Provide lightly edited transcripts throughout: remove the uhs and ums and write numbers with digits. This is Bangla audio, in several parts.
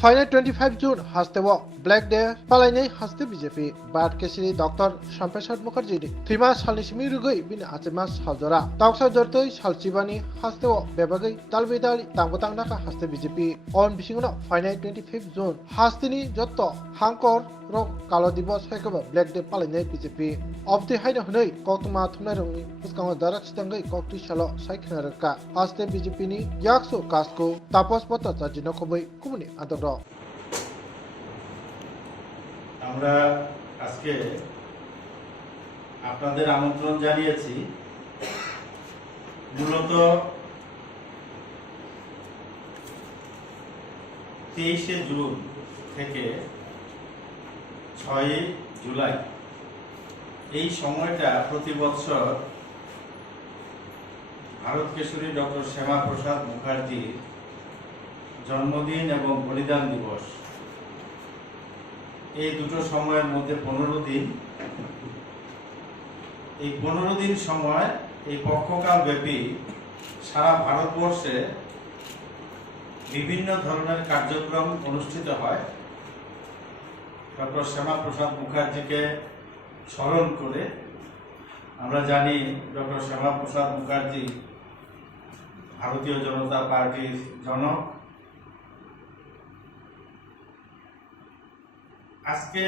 फाइनल 25 जून हास्ते ब्लैक डे पालायनाय हास्ते बीजेपी बाद केसरी डॉक्टर श्यामप्रसाद मुखार्जी थैमा सालनिसिम रुगै बिन आचेमा सालजरा दावसा जरतै सालचिबानि हास्ते बेबागै दालबेदालि तांबतां नाका हास्ते बीजेपी ऑन बिसिंगनो फाइनल 25 जून हास्तेनि जत्त हांकर रक कालो दिवस हायकबा ब्लैक डे पालायनाय बीजेपी अबदे हायनो हनै कक्तमा थुमनाय रंनि पुस्कांग दाराक सितांगै कक्ति सालो सायखना रका हास्ते बीजेपी नि याक्सो कास्को तापस पत्ता चाजिनो खबै कुमनि आदर আমরা আজকে আপনাদের আমন্ত্রণ জানিয়েছি মূলত 23শে জুন থেকে 6 জুলাই এই সময়টা প্রতি বছর ভারত কেশরী ডক্টর শ্যামাপ্রসাদ মুখার্জির জন্মদিন এবং বলিদান দিবস এই দুটো সময়ের মধ্যে 15 দিন এই 15 দিন সময় এই পক্ষকাল ব্যাপী সারা ভারতবর্ষে বিভিন্ন ধরনের কার্যক্রম অনুষ্ঠিত হয় ডক্টর শ্যামাপ্রসাদ মুখার্জিকে স্মরণ করে। আমরা জানি ডক্টর শ্যামাপ্রসাদ মুখার্জি ভারতীয় জনতা পার্টির জনক। আজকে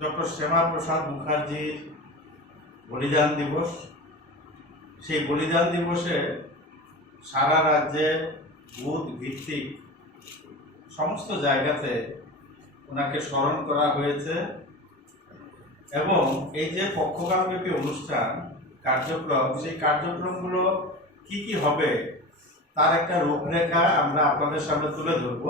ডক্টর শ্যামাপ্রসাদ মুখার্জির বলিদান দিবস। সেই বলিদান দিবসে সারা রাজ্যে বুথ ভিত্তিক সমস্ত জায়গাতে ওনাকে স্মরণ করা হয়েছে এবং এই যে পক্ষকালব্যাপী অনুষ্ঠান কার্যক্রম, সেই কার্যক্রমগুলো কি কি হবে তার একটা রূপরেখা আমরা আপনাদের সামনে তুলে ধরব।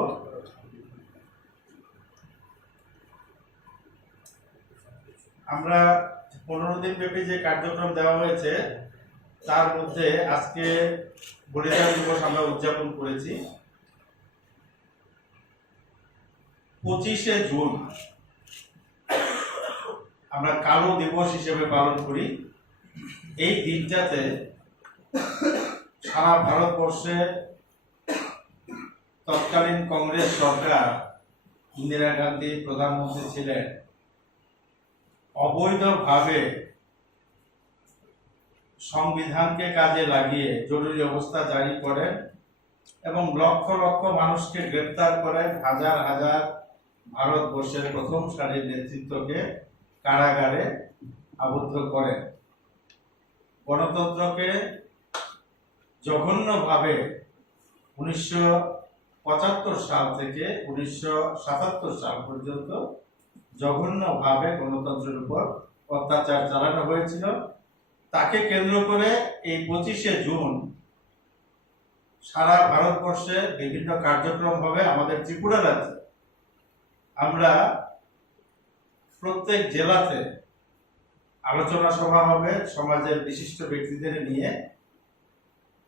আমরা 15 দিন ব্যাপী যে কার্যক্রম দেওয়া হয়েছে তার মধ্যে আজকে বলিদান দিবস আমরা উদযাপন করেছি। 25শে জুন আমরা কালো দিবস হিসেবে পালন করি। এই দিনটাতে সারা ভারতবর্ষে তৎকালীন কংগ্রেস সরকার, ইন্দিরা গান্ধী প্রধানমন্ত্রী ছিলেন, অবৈধভাবে সংবিধানকে কাজে লাগিয়ে জরুরি অবস্থা জারি করেন এবং লক্ষ লক্ষ মানুষকে গ্রেপ্তার করেন, হাজার হাজার ভারতবর্ষের প্রথম সারির নেতৃত্বকে কারাগারে আবদ্ধ করেন। গণতন্ত্রকে জঘন্যভাবে 1975 সাল থেকে 1977 সাল পর্যন্ত জঘন্যভাবে গণতন্ত্রের উপর অত্যাচার চালানো হয়েছিল। তাকে কেন্দ্র করে এই 25শে জুন সারা ভারতবর্ষে বিভিন্ন কার্যক্রম হবে। আমাদের ত্রিপুরা রাজ্যে আমরা প্রত্যেক জেলাতে আলোচনা সভা হবে সমাজের বিশিষ্ট ব্যক্তিদের নিয়ে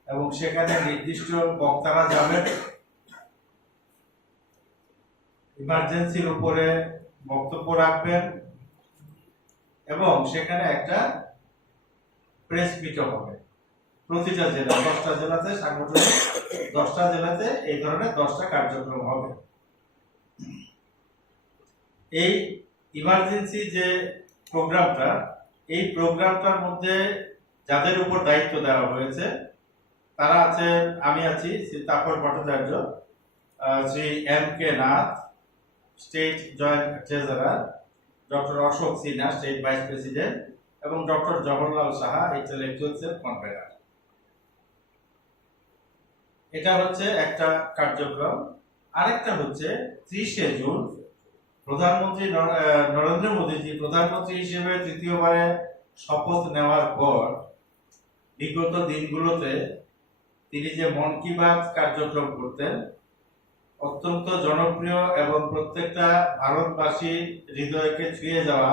এবং সেখানে নির্দিষ্ট বক্তারা যাবেন, ইমার্জেন্সির উপরে বক্তব্য রাখবেন এবং সেখানে একটা প্রেস মিটও হবে। প্রতিটা জেলা 10টা জেলাতে সাংগঠনিক 10টা জেলাতে এই ধরনের 10টা কার্যক্রম হবে। এই ইমার্জেন্সি যে প্রোগ্রামটা, এই প্রোগ্রামটার মধ্যে যাদের উপর দায়িত্ব দেওয়া হয়েছে তারা আছেন, আমি আছি Shri Tapas Bhattacharya, Shri M.K. Nath state joint treasurer, doctor Ashok Sinha state vice president এবং doctor Jawaharlal Saha intellectuals convener. এটা হচ্ছে একটা কার্যক্রম। আরেকটা হচ্ছে 30শে জুন প্রধানমন্ত্রী নরেন্দ্র মোদীজি প্রধানমন্ত্রী হিসেবে তৃতীয়বারে শপথ নেওয়ার পর বিগত দিনগুলোতে তিনি যে মন কি বাত কার্যক্রম করতেন, অত্যন্ত জনপ্রিয় এবং প্রত্যেকটা ভারতবাসীর হৃদয়কে ছুঁয়ে যাওয়া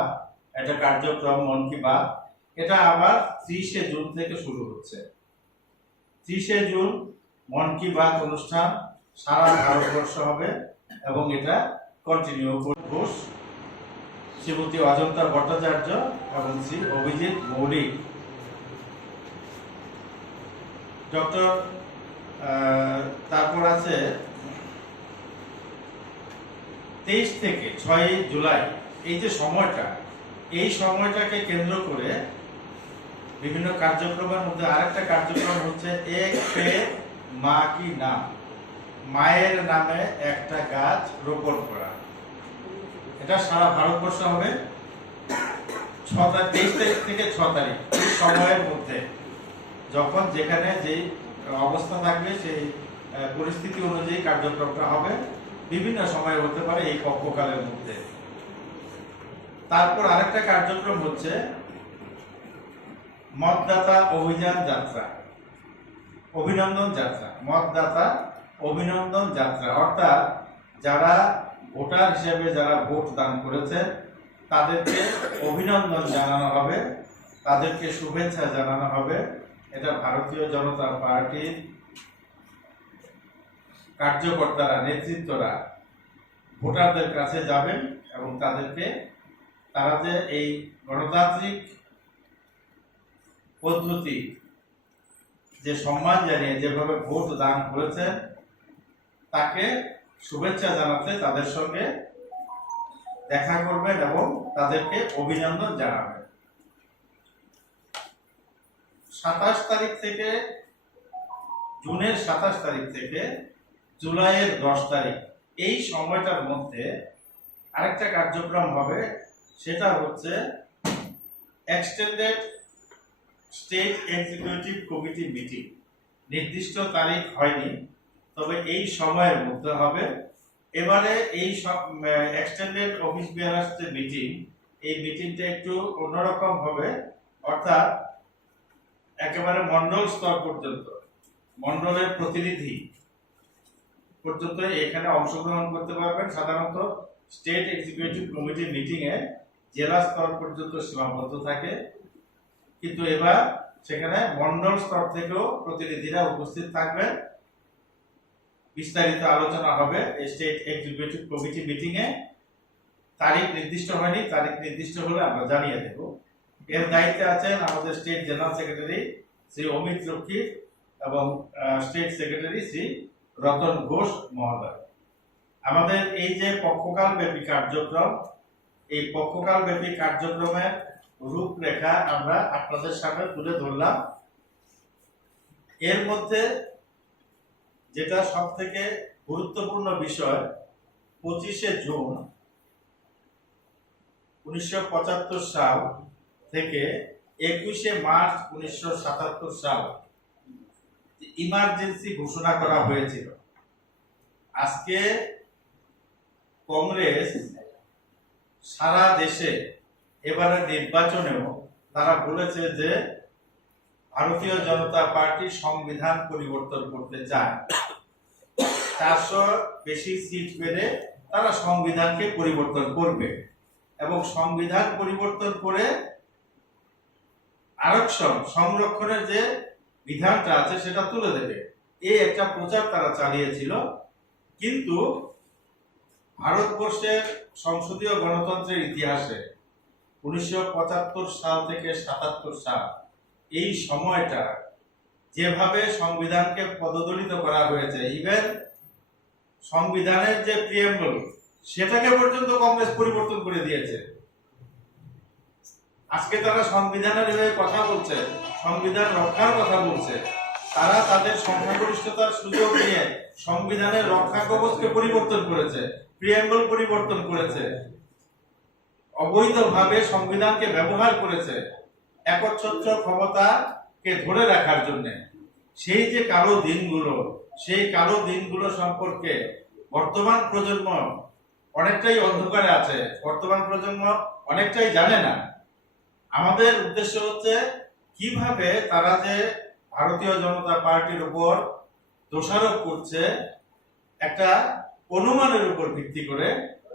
একটা কার্যক্রম মন কি বাত, এটা আবার 30শে জুন থেকে শুরু হচ্ছে। 30শে জুন মন কি বাত অনুষ্ঠান সারা ভারতবর্ষ হবে এবং এটা কন্টিনিউ ঘোষ, শ্রীমতী অজন্তা ভট্টাচার্য এবং শ্রী অভিজিৎ মৌলিক। ডক্টর তারপর আছে 23 থেকে 6 জুলাই এই যে সময়টা, এই সময়টাকে কেন্দ্র করে বিভিন্ন কার্যক্রমের মধ্যে আরেকটা কার্যক্রম হচ্ছে এক পে মা কি নাম, মায়ের নামে একটা গাছ রোপণ করা। এটা সারা ভারতবর্ষে হবে 23 তারিখ থেকে 6 তারিখ এই সময়ের মধ্যে, যখন যেখানে যে অবস্থা থাকবে সেই পরিস্থিতি অনুযায়ী কার্যক্রমটা হবে, বিভিন্ন সময় হতে পারে এই পক্ষকালের মধ্যে। তারপর আরেকটা কার্যক্রম হচ্ছে মতদাতা অভিযান যাত্রা, অভিনন্দন যাত্রা। মতদাতা অভিনন্দন যাত্রা অর্থাৎ যারা ভোটার হিসেবে যারা ভোট দান করেছে তাদেরকে অভিনন্দন জানানো হবে, তাদেরকে শুভেচ্ছা জানানো হবে। এটা ভারতীয় জনতা পার্টির কার্যকর্তারা, নেতৃত্বরা ভোটারদের কাছে যাবেন এবং তাদেরকে তারা যে এই গণতান্ত্রিক পদ্ধতি যে সম্মান জানিয়ে যেভাবে ভোট দান করেছে তাকে শুভেচ্ছা জানাতে তাদের সঙ্গে দেখা করবেন এবং তাদেরকে অভিনন্দন জানাবেন। 27 তারিখ থেকে, জুনের 27 তারিখ থেকে জুলাইয়ের 10 তারিখ এই সময়টার মধ্যে আরেকটা কার্যক্রম হবে, সেটা হচ্ছে extended state executive committee meeting. নির্দিষ্ট তারিখ হয়নি, তবে এই সময়ের মধ্যে হবে। এবারে এই সব এক্সটেন্ডেড অফিস বেয়ারার্স যে মিটিং, এই মিটিংটা একটু অন্যরকম হবে, অর্থাৎ একেবারে মন্ডল স্তর পর্যন্ত, মন্ডলের প্রতিনিধি পর্যন্ত এখানে অংশগ্রহণ করতে পারবেন। সাধারণত স্টেট এক্সিকিউটিভ কমিটি মিটিং এ জেলা স্তর পর্যন্ত সীমাবদ্ধ থাকে, কিন্তু এবার সেখানে মন্ডল স্তর থেকেও প্রতিনিধিরা উপস্থিত থাকবেন। বিস্তারিত আলোচনা হবে এই স্টেট এক্সিকিউটিভ কমিটি মিটিং এ। তারিখ নির্দিষ্ট হয়নি, তারিখ নির্দিষ্ট হলে আমরা জানিয়ে দেব। এর দায়িত্বে আছেন আমাদের state general secretary Shri Amit Lakshmi এবং স্টেট সেক্রেটারি শ্রী রতন ঘোষ মহোদয়। আমাদের এই যে পক্ষকাল ব্যাপী কার্যক্রম, এই পক্ষকাল ব্যাপী কার্যক্রমের রূপরেখা আমরা আপনাদের সামনে তুলে ধরলাম। এর মধ্যে যেটা সব থেকে গুরুত্বপূর্ণ বিষয়, 25শে জুন 1975 সাল থেকে 21শে মার্চ 1977 সাল ইমার্জেন্সি ঘোষণা করা হয়েছিল। আজকে কংগ্রেস সারা দেশে এবারে নির্বাচনেও তারা বলেছে যে ভারতীয় জনতা পার্টি সংবিধান পরিবর্তন করতে চায়। 400 বেশি সিট পেলে তারা সংবিধানকে পরিবর্তন করবে এবং সংবিধান পরিবর্তন করে আরক্ষণ সংরক্ষণের যে বিধানটা আছে সেটা তুলে দেবে, এই একটা প্রচার তারা চালিয়েছিল। কিন্তু ভারতবর্ষের সংসদীয় গণতন্ত্রের ইতিহাসে 1975 সাল থেকে 77 সাল এই সময়টা যেভাবে সংবিধানকে পদদলিত করা হয়েছে, ইভেন সংবিধানের যে প্রিএম্বল সেটাকে পর্যন্ত কংগ্রেস পরিবর্তন করে দিয়েছে। আজকে তারা সংবিধানের হয়ে কথা বলছে, সংবিধান রক্ষার কথা বলছে। তারা তাদের সংখ্যাগরিষ্ঠতার সুযোগ নিয়ে সংবিধানের রক্ষা কবচকে পরিবর্তন করেছে, প্রিএম্বল পরিবর্তন করেছে, অবৈধভাবে সংবিধানকে ব্যবহার করেছে একচ্ছত্র ক্ষমতাকে ধরে রাখার জন্য। সেই যে কালো দিনগুলো, সেই কালো দিনগুলো সম্পর্কে বর্তমান প্রজন্ম অনেকটাই অন্ধকারে আছে, বর্তমান প্রজন্ম অনেকটাই জানে না। আমাদের উদ্দেশ্য হচ্ছে কিভাবে তারা যে ভারতীয় জনতা পার্টির উপর দোষারোপ করছে একটা অনুমানের উপর ভিত্তি করে,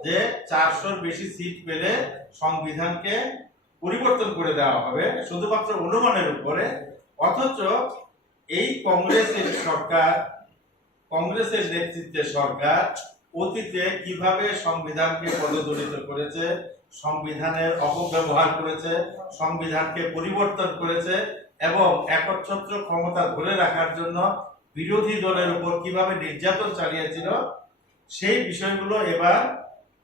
যে 400 বেশি সিট পেলে সংবিধানকে পরিবর্তন করে দেওয়া হবে শুধুমাত্র অনুমানের উপরে। অথচ এই কংগ্রেসের সরকার, কংগ্রেসের নেতৃত্বে সরকার অতীতে কিভাবে সংবিধানকে পদদলিত করেছে, সংবিধানের অপব্যবহার করেছে, সংবিধানকে পরিবর্তন করেছে এবং একচ্ছত্র ক্ষমতা ধরে রাখার জন্য বিরোধী দলের উপর কিভাবে নির্যাতন চালিয়েছিল, সেই বিষয়গুলো এবার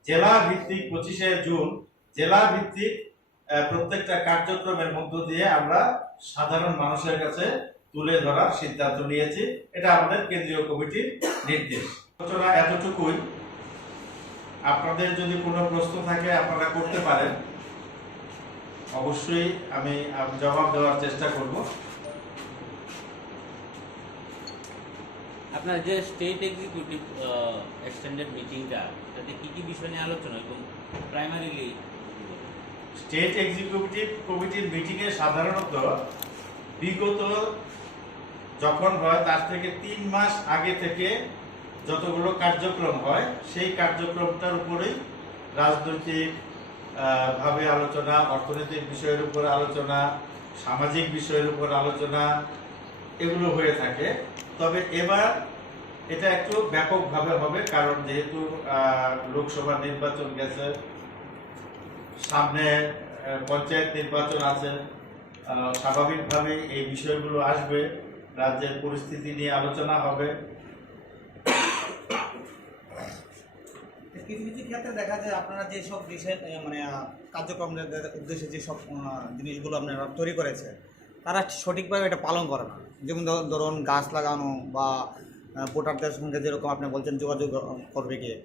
জেলা ভিত্তিক 25শে জুন জেলা ভিত্তিক প্রত্যেকটা কার্যক্রমের মধ্য দিয়ে আমরা সাধারণ মানুষের কাছে তুলে ধরার সিদ্ধান্ত নিয়েছি। এটা আমাদের কেন্দ্রীয় কমিটির নির্দেশ। আলোচনা এতটুকুই। আপনাদের যদি কোনো প্রশ্ন থাকে আপনারা করতে পারেন, অবশ্যই আমি জবাব দেওয়ার চেষ্টা করব। আপনার যে স্টেট এক্সিকিউটিভ এক্সটেন্ডেড মিটিংটা, তাতে কি কি বিষয় নিয়ে আলোচনা এবং প্রাইমারিলি স্টেট এক্সিকিউটিভ কমিটির মিটিংয়ে সাধারণত বিগত যখন হয় তার থেকে 3 মাস আগে থেকে যতগুলো কার্যক্রম হয় সেই কার্যক্রমটার উপরেই রাজনৈতিক ভাবে আলোচনা, অর্থনৈতিক বিষয়ের উপর আলোচনা, সামাজিক বিষয়ের উপর আলোচনা এগুলো হয়ে থাকে। তবে এবার এটা একটু ব্যাপকভাবে হবে, কারণ যেহেতু লোকসভা নির্বাচন গেছে, সামনে পঞ্চায়েত নির্বাচন আছে, স্বাভাবিকভাবে এই বিষয়গুলো আসবে, রাজ্যের পরিস্থিতি নিয়ে আলোচনা হবে। কিছু কিছু ক্ষেত্রে দেখা যায় আপনারা যেসব বিষয় মানে কার্যক্রমের উদ্দেশ্যে যেসব জিনিসগুলো আপনারা তৈরি করেছে তারা সঠিকভাবে এটা পালন করে না। যেমন ধরুন গাছ লাগানো বা ভোটারদের সঙ্গে যেরকম আপনি বলছেন যোগাযোগ করবে গিয়ে,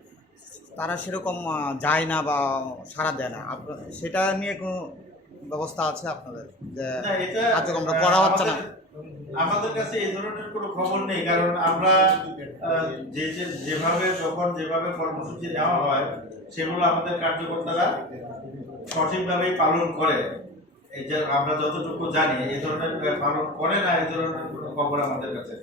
তারা সেরকম যায় না বা সাড়া দেয় না। সেটা নিয়ে কোনো ব্যবস্থা আছে আপনাদের যে কার্যক্রমটা করা হচ্ছে না? আমাদের কাছে এই ধরনের কোনো খবর নেই, কারণ আমরা যেভাবে কর্মসূচি নেওয়া হয় সেগুলো আমাদের কার্যকর্তারা সঠিকভাবেই পালন করে। এই যে আমরা যতটুকু জানি এই ধরনের পালন করে না, এই ধরনের কোনো খবর আমাদের কাছে